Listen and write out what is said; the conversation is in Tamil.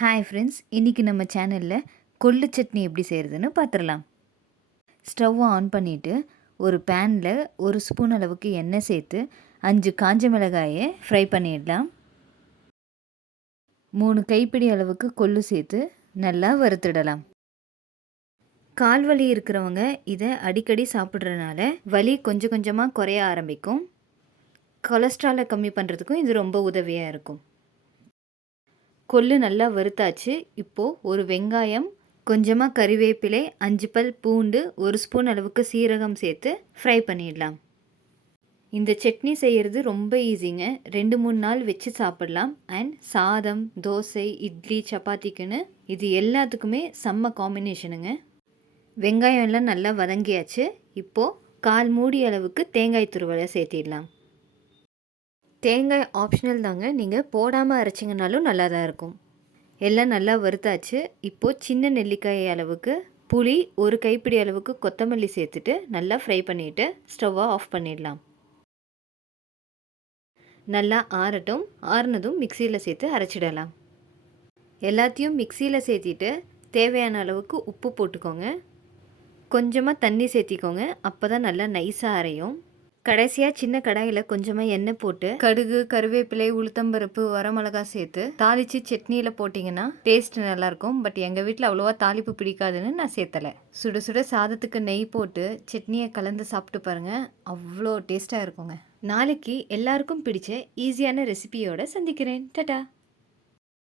ஹாய் ஃப்ரெண்ட்ஸ், இன்றைக்கி நம்ம சேனலில் கொள்ளு சட்னி எப்படி செய்கிறதுன்னு பார்த்துடலாம். ஸ்டவ்வை ஆன் பண்ணிவிட்டு ஒரு பேனில் 1 ஸ்பூன் அளவுக்கு எண்ணெய் சேர்த்து 5 காஞ்ச மிளகாயை ஃப்ரை பண்ணிடலாம். 3 கைப்பிடி அளவுக்கு கொள்ளு சேர்த்து நல்லா வறுத்துடலாம். கால் வலி இருக்கிறவங்க இதை அடிக்கடி சாப்பிட்றதுனால வலி கொஞ்சம் கொஞ்சமாக குறைய ஆரம்பிக்கும். கொலஸ்ட்ராலை கம்மி பண்ணுறதுக்கும் இது ரொம்ப உதவியாக இருக்கும். கொள்ளு நல்லா வறுத்தாச்சு. இப்போது ஒரு வெங்காயம், கொஞ்சமாக கறிவேப்பிலை, 5 பல் பூண்டு, 1 ஸ்பூன் அளவுக்கு சீரகம் சேர்த்து ஃப்ரை பண்ணிடலாம். இந்த சட்னி செய்கிறது ரொம்ப ஈஸிங்க. 2-3 நாள் வச்சு சாப்பிடலாம். அண்ட் சாதம், தோசை, இட்லி, சப்பாத்திக்குன்னு இது எல்லாத்துக்குமே செம்ம காம்பினேஷனுங்க. வெங்காயம் எல்லாம் நல்லா வதங்கியாச்சு. இப்போது 1/4 மூடி அளவுக்கு தேங்காய் துருவலை சேர்த்திடலாம். தேங்காய் ஆப்ஷனல் தாங்க, நீங்கள் போடாமல் அரைச்சிங்கனாலும் நல்லா தான் இருக்கும். எல்லாம் நல்லா வறுத்தாச்சு. இப்போது சின்ன நெல்லிக்காய் அளவுக்கு புளி, 1 கைப்பிடி அளவுக்கு கொத்தமல்லி சேர்த்துட்டு நல்லா ஃப்ரை பண்ணிவிட்டு ஸ்டவ்வை ஆஃப் பண்ணிடலாம். நல்லா ஆறட்டும். ஆறுனதும் மிக்சியில் சேர்த்து அரைச்சிடலாம். எல்லாத்தையும் மிக்சியில் சேர்த்திட்டு தேவையான அளவுக்கு உப்பு போட்டுக்கோங்க. கொஞ்சமாக தண்ணி சேர்த்திக்கோங்க, அப்போ தான் நல்லா நைஸாக அரையும். கடைசியாக சின்ன கடாயில் கொஞ்சமாக எண்ணெய் போட்டு கடுகு, கருவேப்பிலை, உளுத்தம்பருப்பு, வரமிளகா சேர்த்து தாளித்து சட்னியில் போட்டிங்கன்னா டேஸ்ட் நல்லாயிருக்கும். பட் எங்கள் வீட்டில் அவ்வளோவா தாளிப்பு பிடிக்காதுன்னு நான் சேர்த்தலை. சுட சுட சாதத்துக்கு நெய் போட்டு சட்னியை கலந்து சாப்பிட்டு பாருங்கள், அவ்வளோ டேஸ்ட்டாக இருக்குங்க. நாளைக்கு எல்லாருக்கும் பிடிச்ச ஈஸியான ரெசிபியோடு சந்திக்கிறேன். டாடா.